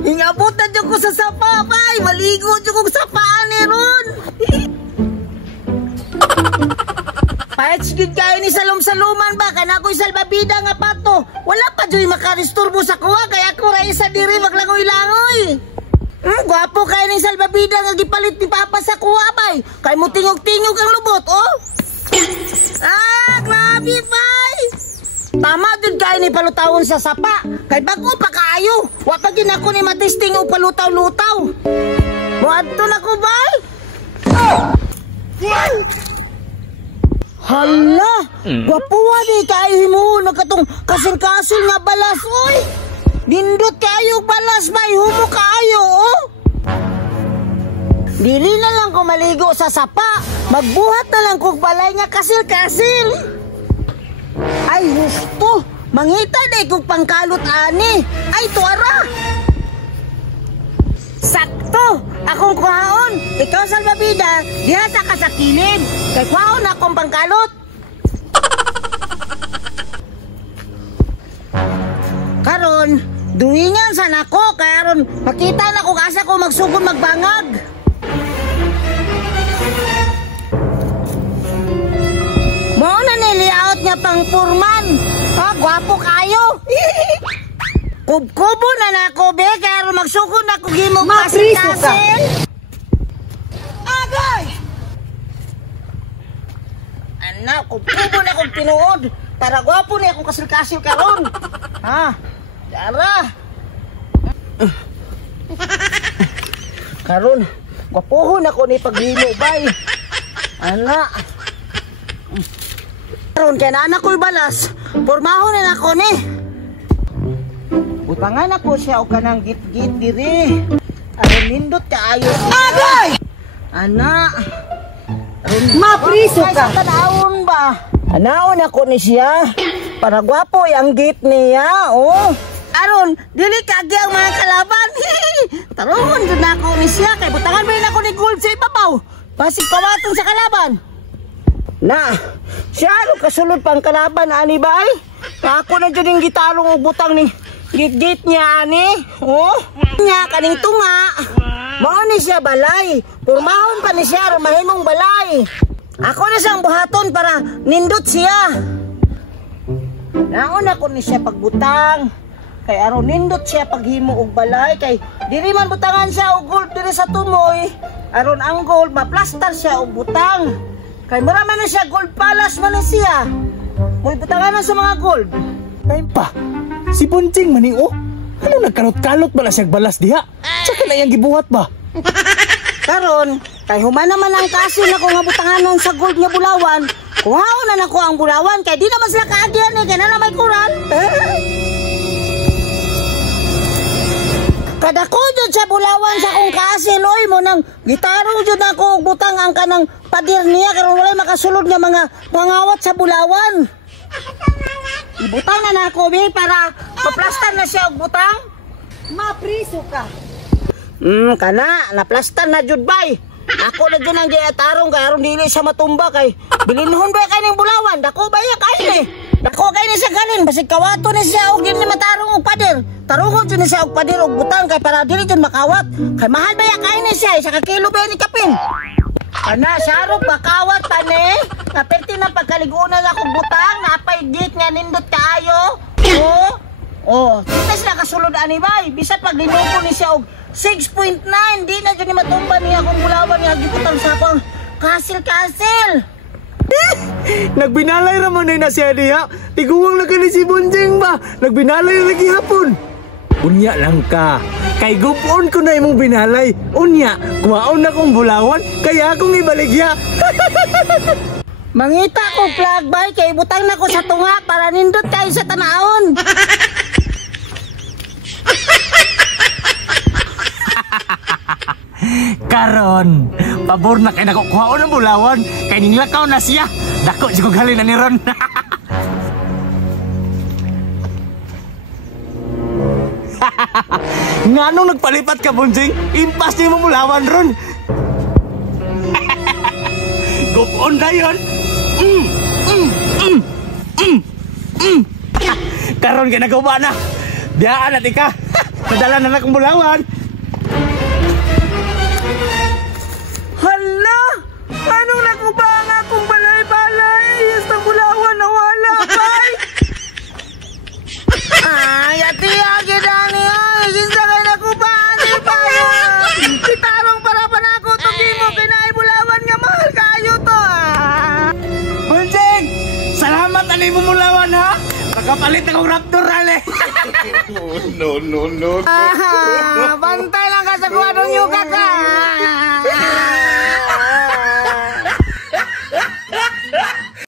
Hingabutan dyan ko sa sapa, bay. Maligo dyan ko sa paan ni Ron. Pahit sigid kayo ni salom-saluman ba? Kana ko'y salbabida nga pato. Wala pa dyan makaristurbo sa kuha. Kaya ko rin sa diri maglangoy-langoy. Gwapo kayo ni salbabida nga gipalit ni Papa sa kuha, bay. Kay mo tingog-tingog ang lubot, oh. Grabe, bay. Tama din kayo ni palutawon sa sapa. Kay bago pa kaayo. Wapagin ako ni matisting o palutaw-lutaw. Muadto na ko, bay. Hala, gwapuwa di kayo himuon na katong kasing-kasing nga balas, oy. Nindot kayo balas, bay. Humo kayo, oh. Dili na lang ko maligo sa sapa. Magbuhat na lang kong balay nga kasil-kasil. Ay, gusto. Mangita na kong pangkalot ani. Ay, tuara. Sakto. Akong kuhaon. Ikaw, salbabida, diha sa kasakilid. Kay kuhaon akong pangkalot. Karon, duwingan sa nako. Karon, makita na kung asa ko magsugod magbangag. Mao na niliaot niya pang purman. Gwapo kayo. Kubkubo na nako, be. Kaya magsugod na kung himog kasil-kasil. Agay! Anak, kubkubo na kong pinuod. Para gwapo na akong kasil-kasil karon. Dara. Karon, gwapohon ako ni paghimo, bay. Anak. Karon kaya na anak ko'y balas. Pormahon na ako ni. Utangan ako siya o kanang git-git diri. Aron nindot kaayo. Agay! Anak. Mapriso ka. Tanaon ba? Anaon ako ni siya. Para gwapo yung git niya, oh. Aron, dili kagi ang mga kalaban. Tarungon dun ako ni siya. Kay butangan ba yun ako ni gold sa ibabaw. Pasig pawaton sa kalaban. Na, siya ano kasulod pang kalaban, ani ba ay? Ako na dyan yung gitarong butang ni git-git niya, ani. Oh, niya, kaning tunga. Mao ni siya balay. Purmahon pa ni siya, rumahimong balay. Ako na siyang buhaton para nindot siya. Naon ako ni siya pagbutang. Kay aron nindot siya paghimo og balay. Kay diri man butangan siya og gold diri sa tumoy. Aron ang gold, maplastar siya og butang. Kay mura man na siya, gold palace man na siya. May butangan na sa mga gold. Kay pa, si Bunjing maning oh. Ano nagkalot-kalot ba na siyang balas diha? Tsaka na yung gibuhat ba? Karon, kay human naman ang kaso na kung nga butanganan sa gold nga bulawan. Kuhaon na nako ang bulawan, kay di naman sila kaagyan eh, kaya na may kural. Kada ko dyan sa bulawan sa kong kasiloy mo nang gitarong dyan ako butang ang kanang padir niya karon walay makasulod nga mga pangawat sa bulawan. Ibutang na ako be para maplastar na siya og butang. Mapriso ka. Kana naplastar na jud bay. Ako na dyan ang giatarong kay aron dili siya matumba kay bilinhon ba kay ning bulawan dako ba ya kay ni. Dako kay ni sa ganin basig kawato ni siya og dili matarong og pader. Tarungon dyan siya og pader og butang kay para dili dyan makawat. Kay mahal ba ya kay ni siya sa kakilo ba ni kapin. Ana sarok bakawat pa ni. Kapirti na pagkaligunan ako butang napay git nga nindot kaayo. Oh, kita sila kasulod ani bay. Bisa pag linuko ni siya og 6.9 di na dyan ni matumba niya akong bulawan nga gibutang sa akong kasil-kasil. Nagbinalay ramon na siya diha. Tiguwang na ka ni si Bunjing ba? Nagbinalay lagi hapon. Unya lang ka. Kay gupon ko na imong binalay. Unya, kumaon na kong bulawan. Kaya akong ibaligya. Mangita ko flag bay. Kay butang na ko sa tunga para nindot kayo sa tanaon. Karon, pabor na kay nakukuhaon ng bulawan. Kay ninglakaw na siya. Dako siya kong halin na ni Ron. Nga nung nagpalipat ka, Bunjing, impas niyo mo bulawan, Ron. Gupon na yun. Karon kay nagawa na. Diyaan natin ka. Nadala na akong bulawan. Hala! Anong nakuba ang akong balay-balay? Yes, ang bulawan na wala, kay! Ay, atiya, gidani, ay. Kinsa kay nakuba, di ba? Itarong para pa na ako. Tugi mo, kinaibulawan nga mahal kayo to, Bunjing! Salamat ani mo bulawan, ha? Nakapalit akong raptor, ale! No. Bantay lang ka sa kwadron yung kaka.